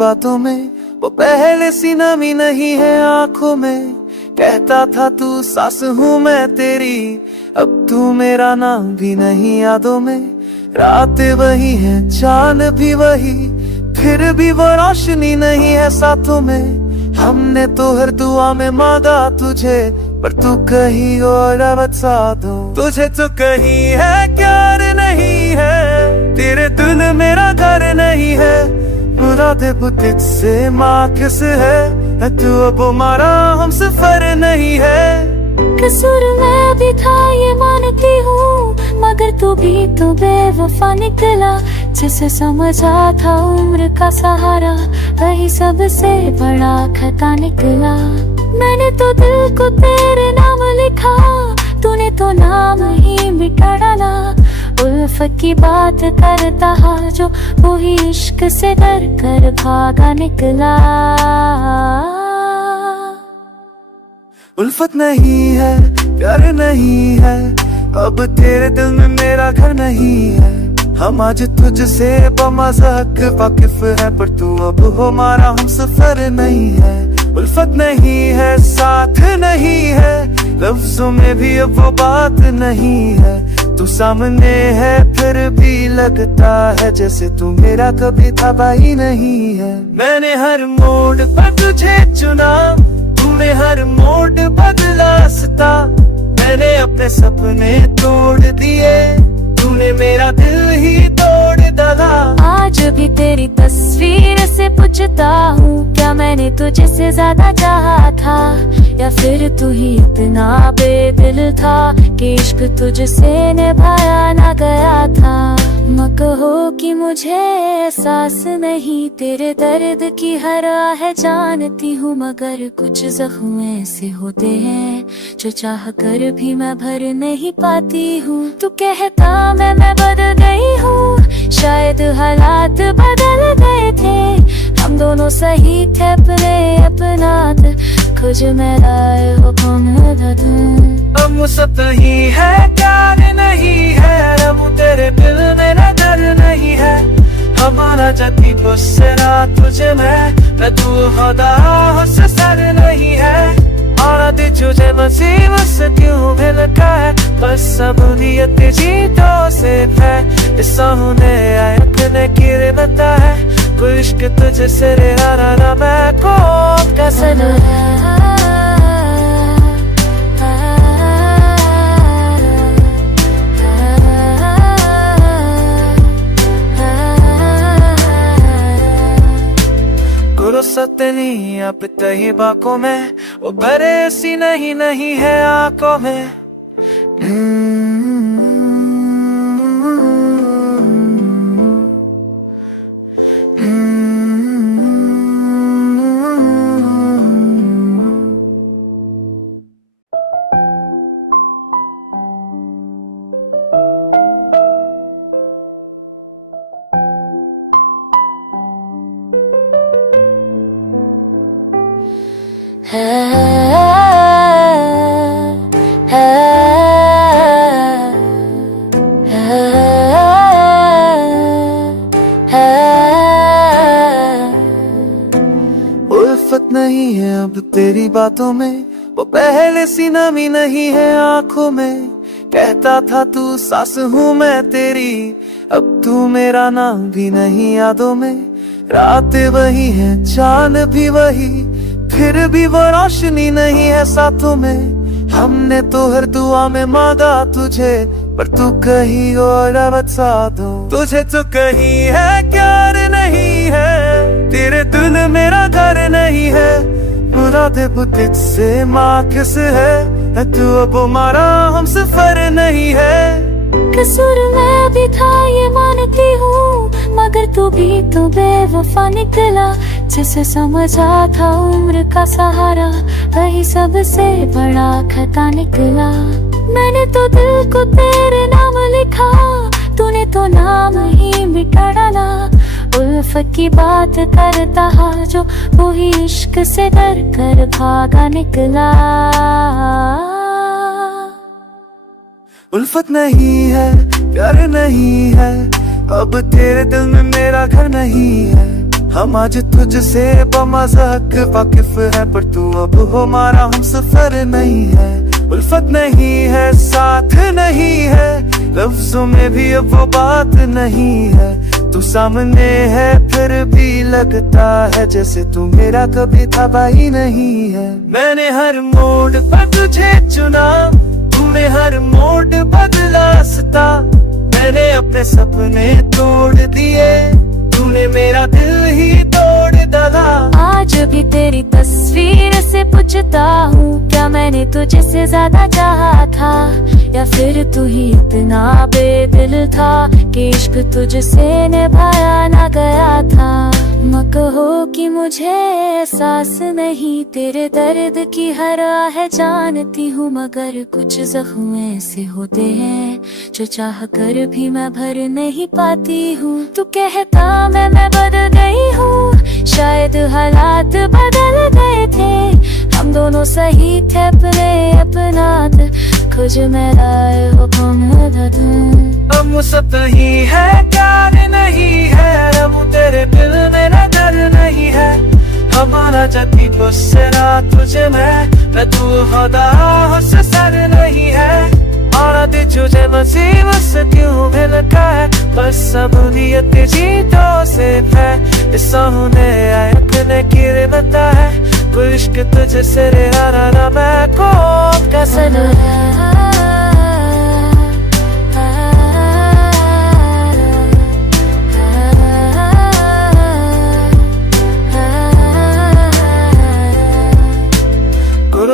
बातों में वो पहले सी नमी नहीं है आंखों में। कहता था तू सास हूँ मैं तेरी, अब तू मेरा नाम भी नहीं यादों में। रात वही है चांद भी वही, फिर भी वो रोशनी नहीं है साथों में। हमने तो हर दुआ में मांगा तुझे, पर तू कहीं और बता दो। तुझे तो कहीं है प्यार नहीं है, तेरे दिल मेरा घर नहीं है। मुरादे बुद्धित से माँ किस है, तू अब हमारा हम सफर नहीं है। कसूर मैं भी था ये मानती हूँ, मगर तू भी तो बेवफा निकला। जिसे समझा था उम्र का सहारा, वही सबसे बड़ा खता निकला। मैंने तो दिल को तेरे नाम लिखा, तूने तो नाम ही मिटा डाला। उल्फत की बात करता जो वही इश्क से डर कर भागा निकला। उल्फत नहीं है प्यार नहीं है, अब तेरे दिल में मेरा घर नहीं है। हम आज तुझसे बमज़ाक वाकिफ है, पर तू अब हमारा हम सफर नहीं है। उल्फत नहीं है साथ नहीं है, लफ्जों में भी अब वो बात नहीं है। तू सामने है फिर भी लगता है जैसे तू मेरा कभी था भाई नहीं है। मैंने हर मोड़ पर तुझे चुना, तूने हर मोड़ बदला रास्ता। मैंने अपने सपने तोड़ दिए, तूने मेरा दिल ही तोड़ डाला। आज भी तेरी तस्वीर से पूछता हूँ, क्या मैंने तुझे से ज्यादा चाहा था, या फिर तू ही इतना बेदिल था कि इश्क तुझसे निभाया ना गया था। न कहो कि मुझे एहसास नहीं, तेरे दर्द की हर आहे जानती हूँ। मगर कुछ जख्म ऐसे होते हैं जो चाह कर भी मैं भर नहीं पाती हूँ। तू कहता मैं बदल गई हूँ, शायद हालात बदल गए थे। हम दोनों सही थे अपने अपना, कुछ मेरा हो कौन अब मुझसे नहीं है प्यार नहीं है, अब तेरे दिल में नजर नहीं है। हमारा जती गुस्सा तुझे मैं तू खुदा से सर नहीं है। और तुझे नसीब से क्यों मिलता है, बस सब नियत जीतों से है। सामने आए किरे बता है, कोई इश्क तुझे से ना मैं को कैसे नहीं अब तही बाकों में, वो भरे सी नहीं है आंखों में। उल्फत नहीं है अब तेरी बातों में, वो पहले सी नमी नहीं है आंखों में। कहता था तू सास हूँ मैं तेरी, अब तू मेरा नाम भी नहीं यादों में। रात वही है चांद भी वही, फिर भी वो रोशनी नहीं है साथों में। हमने तो हर दुआ में मांगा तुझे, पर तू कहीं और बता दो। तुझे तो कहीं है प्यार नहीं है, तेरे दिल मेरा घर नहीं है। मुरादे बुद्धित से माँ किस है, तू अब हमारा हम सफर नहीं है। कसूर मैं भी था ये मानती हूँ, मगर तू भी तो बेवफा निकला। जिसे समझा था उम्र का सहारा, वही सबसे बड़ा खता निकला। मैंने तो दिल को तेरे नाम लिखा, तूने तो नाम ही मिटा डाला। उल्फत की बात करता जो वही इश्क से डर कर भागा निकला। उल्फत नहीं है प्यार नहीं है, अब तेरे दिल में मेरा घर नहीं है। हम आज तुझसे बमज़ाक वाकिफ है, पर तू अब हमारा हम सफर नहीं है। उल्फत नहीं है, साथ नहीं है, लफ्जों में भी अब वो बात नहीं है। तू सामने है फिर भी लगता है जैसे तू मेरा कभी था भाई नहीं है। मैंने हर मोड़ पर तुझे चुना, तूने हर मोड़ बदला रास्ता। मैंने अपने सपने तोड़ दिए, तूने मेरा दिल ही तोड़ डाला। आज भी तेरी तस्वीर से पूछता हूँ, क्या मैंने तुझे से ज्यादा चाहा था, या फिर तू ही इतना बेदिल था कि इश्क तुझसे निभाया ना गया था। न कहो कि मुझे एहसास नहीं, तेरे दर्द की हर आहे जानती हूँ, मगर कुछ जख्म ऐसे होते हैं जो चाह कर भी मैं भर नहीं पाती हूँ। तू कहता मैं बदल गई हूँ, शायद हालात बदल गए थे, हम दोनों सही थे अपना कुछ मेरा हुक्म हम सब नहीं है, प्यार नहीं है, अब तेरे दिल में नजर नहीं है। हमारा जती गुस्सा तुझे मैं तू खुदा से सर नहीं है। और तुझे नसीब से क्यों मिलता है, बस सब नियत जीतों से है। इस सामने आयतने की रहता है, कोई इश्क तुझसे रहा ना मैं को कैसे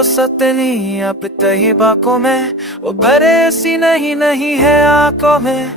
सतनी अब तही बाकों में, वो बरे सी नहीं है आंखों में।